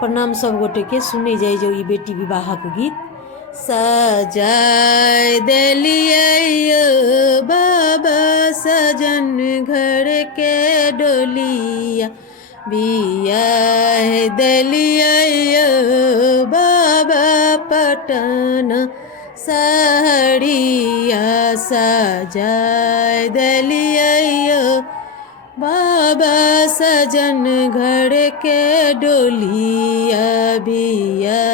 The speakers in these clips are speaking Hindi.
प्रणाम सब गोटे के। सुनी जाए जो ई बेटी विवाह के गीत। सजाए देलिए बाबा सजन घर के डोलिया, बियाह देलिए बाबा पटन सहरिया, सजाए देलिए बाबा सजन घर के डोलिया, बिया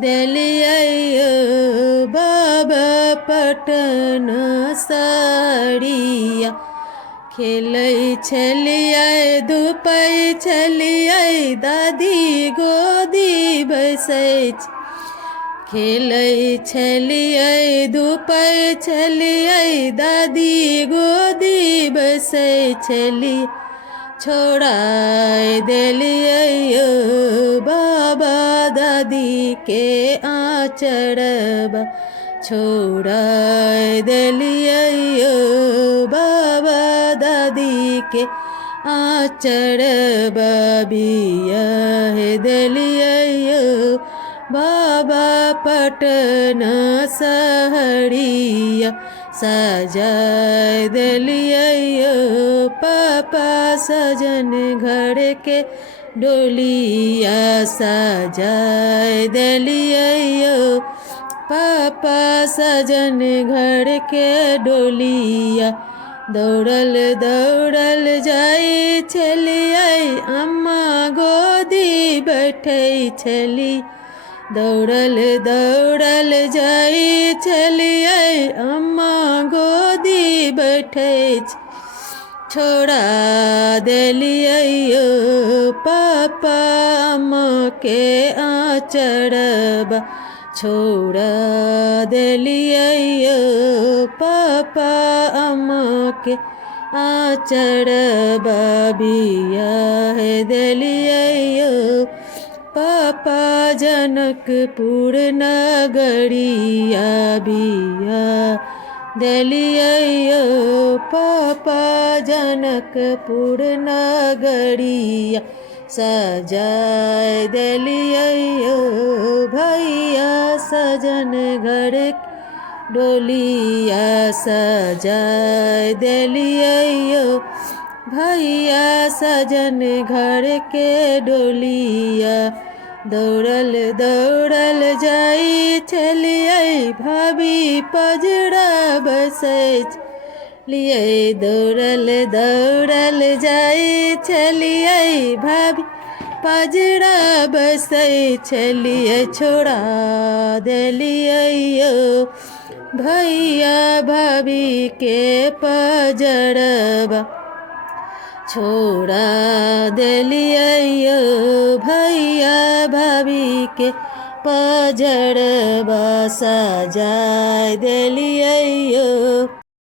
देलिए बाबा पटन साड़िया। खेलै छलियै धुपै छलियै दादी गोदी बैसै, खेलै छलियै धुपै छलियै दादी गोदी बैसै छली, छोड़ाय देलिए बाबा दादी के आँचरबा, छोड़ाय देलिए बाबा दादी के आँचरबा, बियाह देलिए बाबा पटन सहरिया, सजाए देलिए पापा सजन घर के डोलिया, सजाए देलिए पापा सजन घर के डोलिया। दौड़ल दौड़ल जाई छलियै अम्मा गोदी बैठै छली, दौड़ल दौड़ल जाई छलियै अम्मा गोदी बैठै, छोड़ा देलिए पापा अम्मा के आँचरबा, छोड़ा देलिए पापा अम्मा के आँचरबा, बियाह देलिए पापा जनकपुर नगरिया, बियाह देलिए पापा जनकपुर नगरिया, सजाए देलिए भैया सजन घर डोलिया, सजाए देलिए भैया सजन घर के डोलिया। दौड़ल दौड़ल जाई छलियै भाभी पजरा बसै लिए, दौड़ल दौड़ल जाई छलियै भाभी पजरा बसै छलियै, छोड़ा देलिए भैया भाभी के पजरबा, छोड़ा देलिए भैया भाभी के पजरबा, सजाए देलिए